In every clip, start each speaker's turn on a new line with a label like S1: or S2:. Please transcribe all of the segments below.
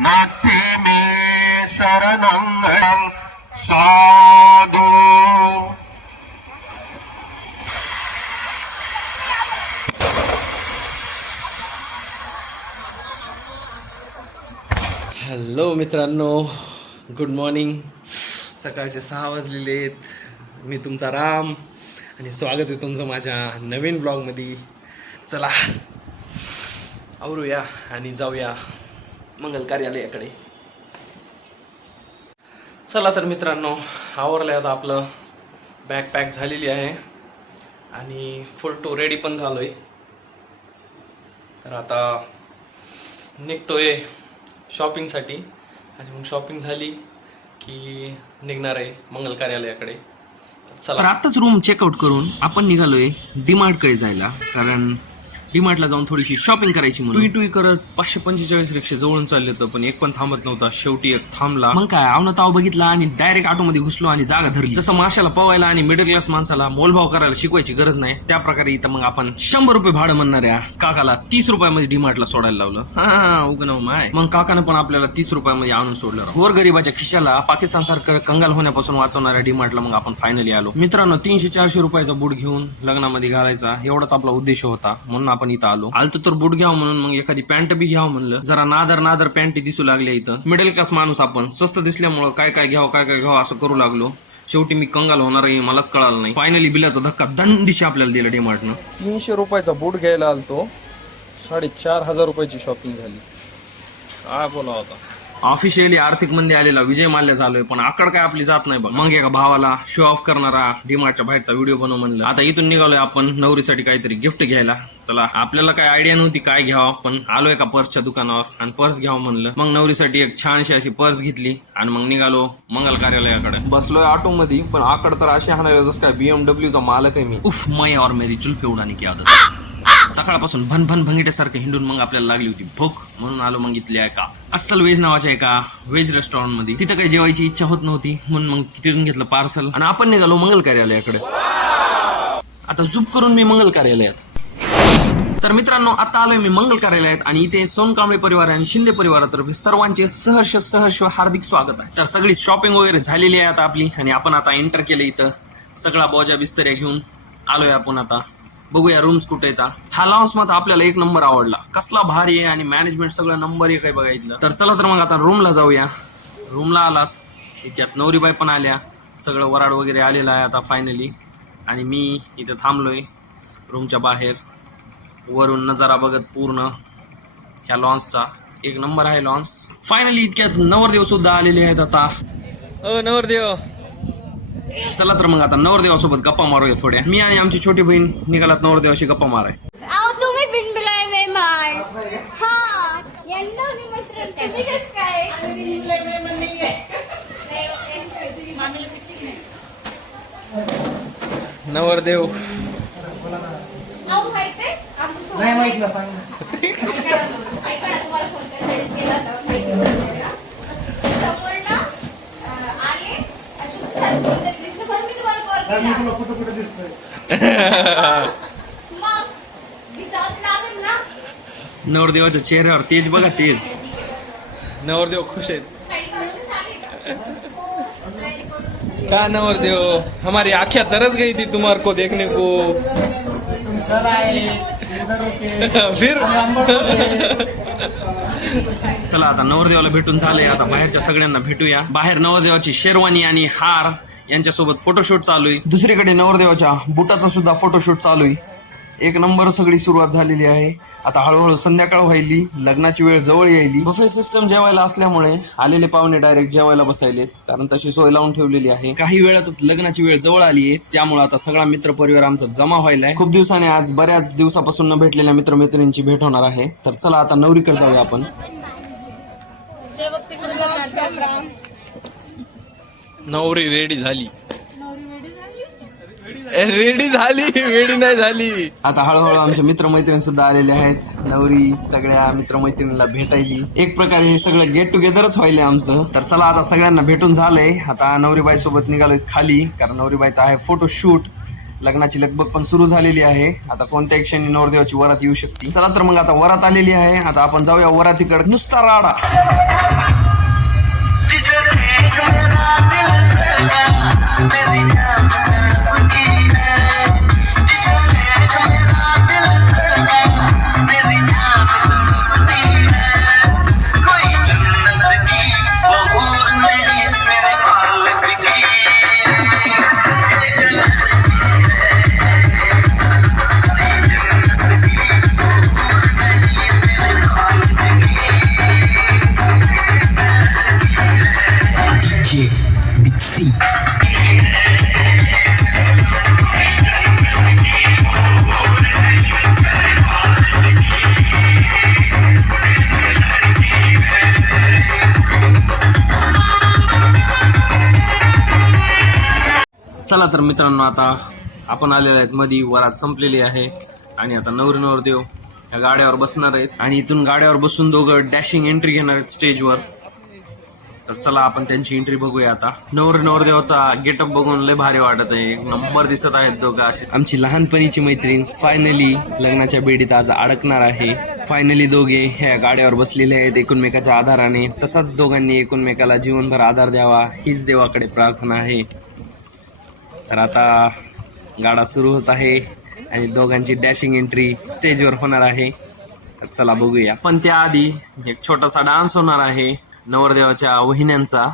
S1: नाट्ये मे शरणं साधु।
S2: हॅलो मित्रांनो गुड मॉर्निंग. सकाळचे सहा वाजलेले आहेत. मी तुमचा राम आणि स्वागत आहे तुमचं माझ्या नवीन ब्लॉगमध्ये चला आवरूया आणि जाऊया. मंगल कार्यालयाकडे. चला तर मित्रांनो आवरलं आता आपलं बॅग पॅक झालेली आहे आणि फुल टू रेडी पण झालो आहे तर आता निघतोय शॉपिंगसाठी आणि मग शॉपिंग झाली की निघणार आहे मंगल कार्यालयाकडे. तर चला
S3: आताच रूम चेकआउट करून आपण निघालोय डीमार्टकडे जायला कारण डीमार्टला जाऊन थोडीशी शॉपिंग करायची म्हणून. टुई करत पाचशे पंचेचाळीस रिक्षा जवळून चालले होतं पण एक पण थांबत नव्हता. शेवटी एक थांबला. मग काय आवना ताव बघितला आणि डायरेक्ट ऑटो मध्ये घुसलो आणि जागा धरली. जसं माशाला पवायला आणि मिडल क्लास माणसाला मोलभाव करायला शिकवायची गरज नाही त्या प्रकारे इथं मग आपण शंभर रुपये भाडं म्हणणाऱ्या काकाला तीस रुपयामध्ये डीमार्टला सोडायला लावलं. हा उगन माय. मग काकानं पण आपल्याला तीस रुपयामध्ये आणून सोडलं. गोर गरीबाच्या खिशाला पाकिस्तान सारखं कंगाल होण्यापासून वाचवणाऱ्या डीमार्टला मग आपण फायनली आलो. मित्रांनो तीनशे चारशे रुपयाचा बूट घेऊन लग्नामध्ये घालायचा एवढाच आपला उद्देश होता. म्हणून आपण इथं आलो. आलतो तर बूट घ्यावं म्हणून मग एखादी पॅन्ट बी घ्यावं म्हणलं. जरा नादर नादर पॅन्ट दिसू लागल्या इथं. मिडल क्लास माणूस आपण. स्वस्त दिसल्यामुळं काय काय घ्यावं काय काय घ्यावं असं करू लागलो. शेवटी मी कंगाल होणार आहे मलाच कळालं नाही. फायनली बिलाचा धक्का दंदिशी आपल्याला दिला डीमार्टनं
S4: तीनशे रुपयाचा बूट घ्यायला आलतो. साडेचार हजार रुपयाची शॉपिंग झाली. काय बोला होता
S3: ऑफिशियली आर्थिक मंदी आलेला विजय माल्य झालोय पण आकड काय आपली जात नाही बघ. मग एका भावाला शो ऑफ करणारा डीमार्टच्या बाहेरचा व्हिडिओ बनव म्हणलं. आता इथून निघालोय आपण नवरीसाठी काहीतरी गिफ्ट घ्यायला. चला आपल्याला काय आयडिया नव्हती काय घ्यावं पण आलोय का पर्सच्या दुकानावर आणि पर्स घ्यावं म्हणलं. मग नवरीसाठी एक छानशी अशी पर्स घेतली आणि मग निघालो मंगल कार्यालयाकडे.
S4: बसलोय ऑटो मध्ये पण आकड तर अशी हाणायला जसं काय बीएमडब्ल्यू चा मालक आहे मी.
S3: उफ मै और मेरी जुल्फे उडाने की आदत. सकाळपासून भन भन भंगिट्यासारखं हिंडून मग आपल्याला लागली होती भूक म्हणून आलो मग इथल्या एका अस्सल वेज नावाच्या एका वेज रेस्टॉरंटमध्ये तिथं काही जेवायची इच्छा होत नव्हती म्हणून मग तिथून घेतलं पार्सल आणि आपण निघालो मंगल कार्यालयाकडे. आता झुप करून मी मंगल कार्यालयात. तर मित्रांनो आता आलोय मी मंगल कार्यालयात आणि इथे सोनकांबळे परिवार आणि शिंदे परिवारातर्फे सर्वांचे सहर्ष सहर्ष हार्दिक स्वागत आहे. तर सगळी शॉपिंग वगैरे झालेली आहे आता आपली आणि आपण आता एंटर केलं इथं. सगळा बोजा बिस्तऱ्या घेऊन आलोय आपण आता. बघूया रूम्स कुठे येतात हा लॉन्स मात्र आपल्याला एक नंबर आवडला. कसला भारी आहे आणि मॅनेजमेंट सगळं नंबर एक आहे बघायचं तर चला तर मग आता रूमला जाऊया. रूमला आलात. इथ्यात नवरीबाई पण आल्या. सगळं वराड वगैरे आलेलं आहे आता फायनली आणि मी इथं थांबलोय. रूमच्या बाहेर. वरून नजारा बघत पूर्ण. ह्या लॉन्सचा एक नंबर आहे लॉन्स फायनली इतक्यात नवरदेव सुद्धा आलेले आहेत आता.
S2: अ नवरदेव.
S3: चला तर मग आता नवरदेवासोबत गप्पा मारूया थोड्या. मी आणि आमची छोटी बहीण निघालात नवरदेवाशी गप्पा माराय.
S5: अहो तुम्ही बिनबिलाय मेहमान हा यांना निमंत्रण तुम्ही कसं काय?
S2: नवरदेव.
S5: नाही माहीत ना सांग ना तुम्हाला कोणत्या साडीत गेला होता माहिती बोलते का? समोर ना अं, आले आणि तुमच्या साडीत कोणतरी दिसलं म्हणून मी
S3: नवरदेवाच्या चेहऱ्यावर तेज बघा तेज.
S2: नवरदेव खुश आहेत.
S5: का?
S2: का नवरदेव? हमारी आख्या तरस गई थी तुम्हारे को देखने को. फिर?
S3: चला आता नवरदेवाला भेटून झालंय आता बाहेरच्या सगळ्यांना भेटूया. बाहेर नवरदेवाची शेरवानी आणि हार. यांच्यासोबत फोटोशूट चालू आहे. दुसरीकडे नवरदेवाच्या बुटाचा सुद्धा फोटोशूट चालू आहे. एक नंबर सगळी सुरुवात झालेली आहे. आता हळूहळू संध्याकाळ व्हायली लग्नाची वेळ जवळ यायली. बफे सिस्टम जेवायला असल्यामुळे आलेले पाहुणे डायरेक्ट जेवायला बसायलेत. कारण तशी सोय लावून ठेवलेली आहे. काही वेळातच लग्नाची वेळ जवळ आली आहे. त्यामुळे आता सगळा मित्र परिवार आमचा जमा व्हायलाय. खूप दिवसाने आज बऱ्याच दिवसापासून न भेटलेल्या मित्रमैत्रिणींची भेट होणार आहे. तर चला आता नवरीकडे जाऊया आपण.
S2: नवरी रेडी झाली. रेडी झाली रेडी नाही झाली.
S3: आता हळूहळू आमचे मित्रमैत्रिणी सुद्धा आलेले आहेत. नवरी सगळ्या मित्रमैत्रिणीला भेटायली. एक प्रकारे हे सगळं गेट टुगेदरच व्हायले आमचं. तर चला आता सगळ्यांना भेटून झालंय. आता नवरीबाई सोबत निघालोय खाली कारण नवरीबाईचा आहे फोटो शूट लग्नाची लगबग पण सुरू झालेली आहे. आता कोणत्या क्षणी नवरदेवाची वरात येऊ शकते. चला तर मग आता वरात आलेली आहे. आता आपण जाऊया वरातीकडे. नुसता राडा. Medina. चला तर मित्रांनो आता आपण आलेले आहेत. मधी वरात संपलेली आहे. आणि आता नवरी नवरदेव या गाड्यावर बसणार आहेत. आणि इथून गाड्यावर बसून दोघं डॅशिंग एंट्री घेणार आहेत स्टेजवर तर चला आपण त्यांची एंट्री बघूया आता. नवर नवरदेवाचा गेटअप बघून लय भारी वाटत आहे. एक नंबर दिसत आहेत दोघं असे. आमची लहानपणीची मैत्रीण फायनली लग्नाच्या बेडीत आज अडकणार आहे. फायनली दोघे ह्या गाड्यावर बसलेले आहेत एकूणमेकाच्या आधाराने. तसाच दोघांनी एकूणमेकाला जीवनभर आधार द्यावा हीच देवाकडे प्रार्थना आहे. तर आता गाडा सुरू होत आहे आणि दोघांची डॅशिंग एंट्री स्टेजवर होणार आहे. तर चला बघूया. पण त्याआधी एक छोटासा डान्स होणार आहे नवरदेवाच्या वहिन्यांचा.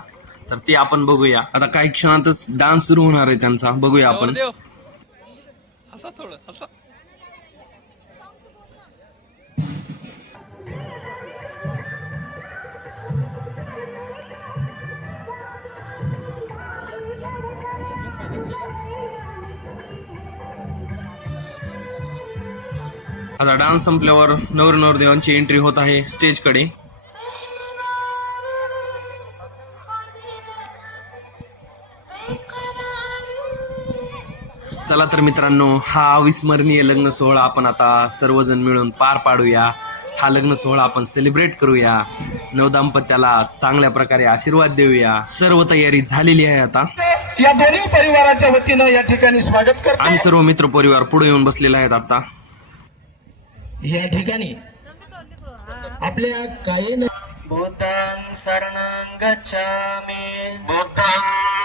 S3: तर ते आपण बघूया. आता काही क्षणातच डान्स सुरू होणार आहे त्यांचा. बघूया आपण.
S2: हसा थोडं
S3: आता डान्स संपल्यावर नवर नवरदेवांची एंट्री होत आहे स्टेजकडे चला तर मित्रांनो हा अविस्मरणीय लग्न सोहळा आपण आता सर्वजण मिळून पार पाडूया. हा लग्न सोहळा आपण सेलिब्रेट करूया. नवदाम्पत्याला चांगल्या प्रकारे आशीर्वाद देऊया. सर्व तयारी झालेली आहे आता.
S1: या दोन्ही परिवाराच्या वतीनं या ठिकाणी स्वागत करतो.
S3: आम्ही सर्व मित्र परिवार पुढे येऊन बसलेले आहेत आता.
S1: या ठिकाणी आपल्या काही
S6: बुद्धं शरणं गच्छामि।
S1: बुद्धं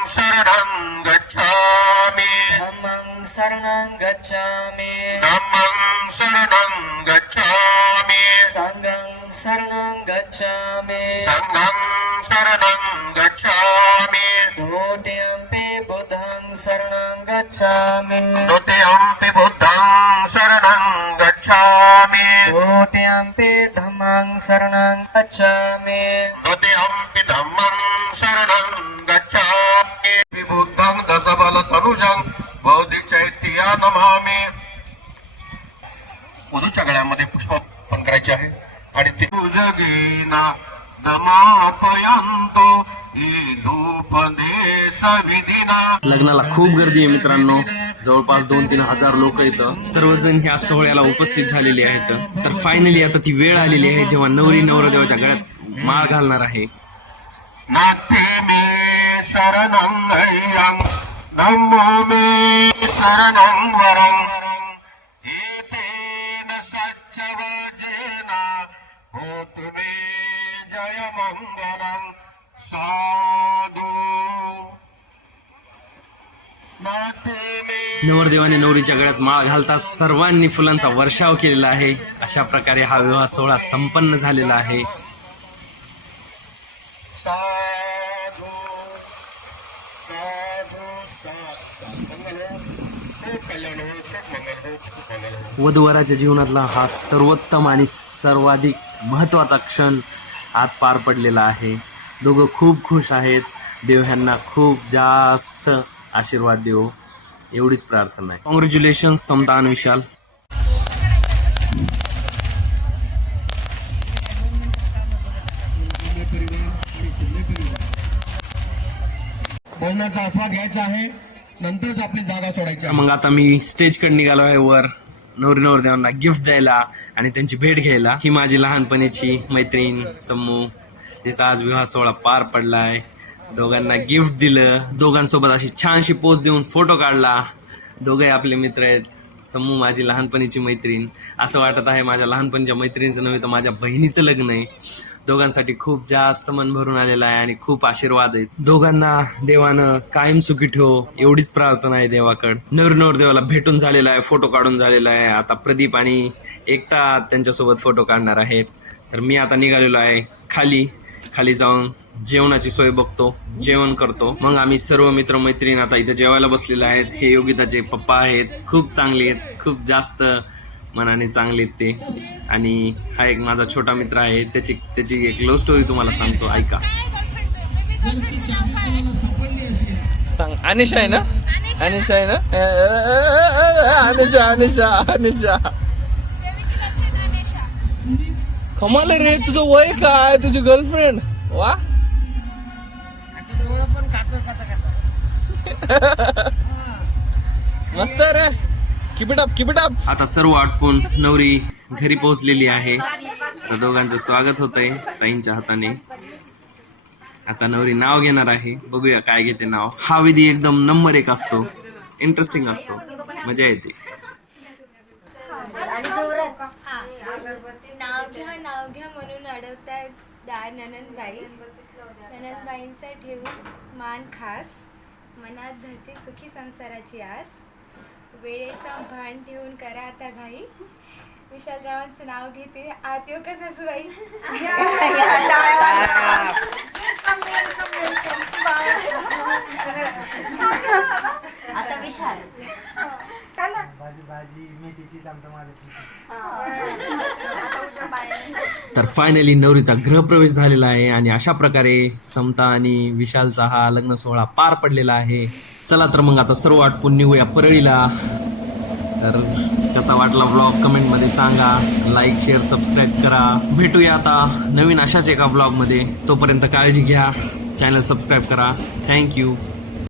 S1: शरणं गच्छामि।
S6: धम्मं शरणं गच्छामि।
S1: धम्मं शरणं गच्छामि।
S6: सङ्गं शरणं गच्छामि।
S1: संघं शरणं गच्छामि।
S6: द्वितीयम्पि बुद्धं शरणं गच्छामि।
S1: द्वितीयम्पि बुद्धं गच्छामि।
S6: तृतीयम्पि धम्मं शरणं गच्छामि।
S1: द्वितीयम्पि धम्मं शरणं गच्छामि। विबुद्धं दशबलतनुजं बोधिचैत्या नमामि। वधूच्या गळ्यामध्ये पुष्पार्पण करायचे आहे. आणि ते विधिना
S3: लग्नाला खूप गर्दी आहे मित्रांनो. जवळपास दोन तीन हजार लोक इथं. सर्वजण ह्या सोहळ्याला उपस्थित झालेले आहेत. तर फायनली आता ती वेळ आलेली आहे जेव्हा नवरी नवरदेवाच्या गळ्यात माळ घालणार आहे.
S1: नाट्ये जय मङ्गलं साधु
S3: नवरदेवाने नवरीच्या गळ्यात माळ घालता सर्वांनी फुलांचा वर्षाव केलेला आहे अशा प्रकारे हा विवाह सोहळा संपन्न झालेला आहे
S1: हो हो हो हो
S3: वधूवराच्या जीवनातला हा सर्वोत्तम आणि सर्वाधिक महत्त्वाचा क्षण आज पार पडलेला आहे. दोघं खूप खुश आहेत. देव ह्यांना खूप जास्त आशीर्वाद देव. एवढीच प्रार्थना आहे. कॉंग्रॅच्युलेशन समता आणि विशाल
S1: आस्वाद घ्यायचा आहे. नंतरच आपली जागा सोडायची
S3: मग आता मी स्टेजकडे निघालो आहे वर. नवरी नवरदेवांना गिफ्ट द्यायला आणि त्यांची भेट घ्यायला. ही माझी लहानपणीची मैत्रीण समू तिचा आज विवाह सोहळा पार पडलाय. दोघांना गिफ्ट दिलं. दोघांसोबत अशी छानशी पोच देऊन फोटो काढला. दोघंही आपले मित्र आहेत. समू माझी लहानपणीची मैत्रीण. असं वाटत आहे माझ्या लहानपणीच्या मैत्रिणीचं नव्हे तर माझ्या बहिणीचं लग्न आहे. दोघांसाठी खूप जास्त मन भरून आलेलं आहे आणि खूप आशीर्वाद आहेत. दोघांना देवानं कायम सुखी ठेव एवढीच प्रार्थना आहे देवाकड. नर नवर देवाला भेटून झालेला आहे फोटो काढून झालेला आहे. आता प्रदीप आणि एकता त्यांच्यासोबत फोटो काढणार आहेत. तर मी आता निघालेलो आहे खाली खाली जाऊन जेवणाची सोय बघतो जेवण करतो. मग आम्ही सर्व मित्र मैत्रीण आता इथे जेवायला बसलेले आहेत. हे योगिताचे पप्पा आहेत खूप चांगले आहेत खूप जास्त मनाने चांगले ते. आणि हा एक माझा छोटा मित्र आहे. त्याची त्याची एक लव्ह स्टोरी तुम्हाला सांगतो. ऐका.
S4: सांग. अनिशा आहे ना? अनिशा आहे ना? अनिशा अनिशा अनिशा. कमाल रे. तुझं वय काय? तुझी गर्लफ्रेंड वा. मस्त रे. किपिट अप किपिट अप
S3: आता सर्व आटपून नवरी घरी पोहोचलेली आहे. आता दोघांचं स्वागत होत आहे ताईंच्या हाताने. आता नवरी नाव घेणार आहे. बघूया काय घेते नाव. हा विधी एकदम नंबर एक असतो. इंटरेस्टिंग असतो. मजा येते.
S5: नाव घ्या नाव घ्या म्हणून अडवतात दार ननंदबाई. ननंदबाईंचा ठेवून मान खास. मनात धरते सुखी संसाराची आस. वेळेचा भान ठेवून करा आता घाई. विशालरावांचं नाव घेते. आत येऊ का सासूबाई
S7: आता विशाल.
S6: भाजी भाजी मेथीची आमचं माझं
S3: तर फायनली नवरीचा गृहप्रवेश झालेला आहे आणि अशा प्रकारे समता आणि विशालचा हा लग्न सोहळा पार पडलेला आहे. चला तर मग आता सर्व आटपून निघूया परळीला. तर कसा वाटला ब्लॉग कमेंटमध्ये सांगा. लाईक शेअर सबस्क्राईब करा. भेटूया आता नवीन अशाच एका ब्लॉगमध्ये तोपर्यंत काळजी घ्या. चॅनल सबस्क्राईब करा. थँक्यू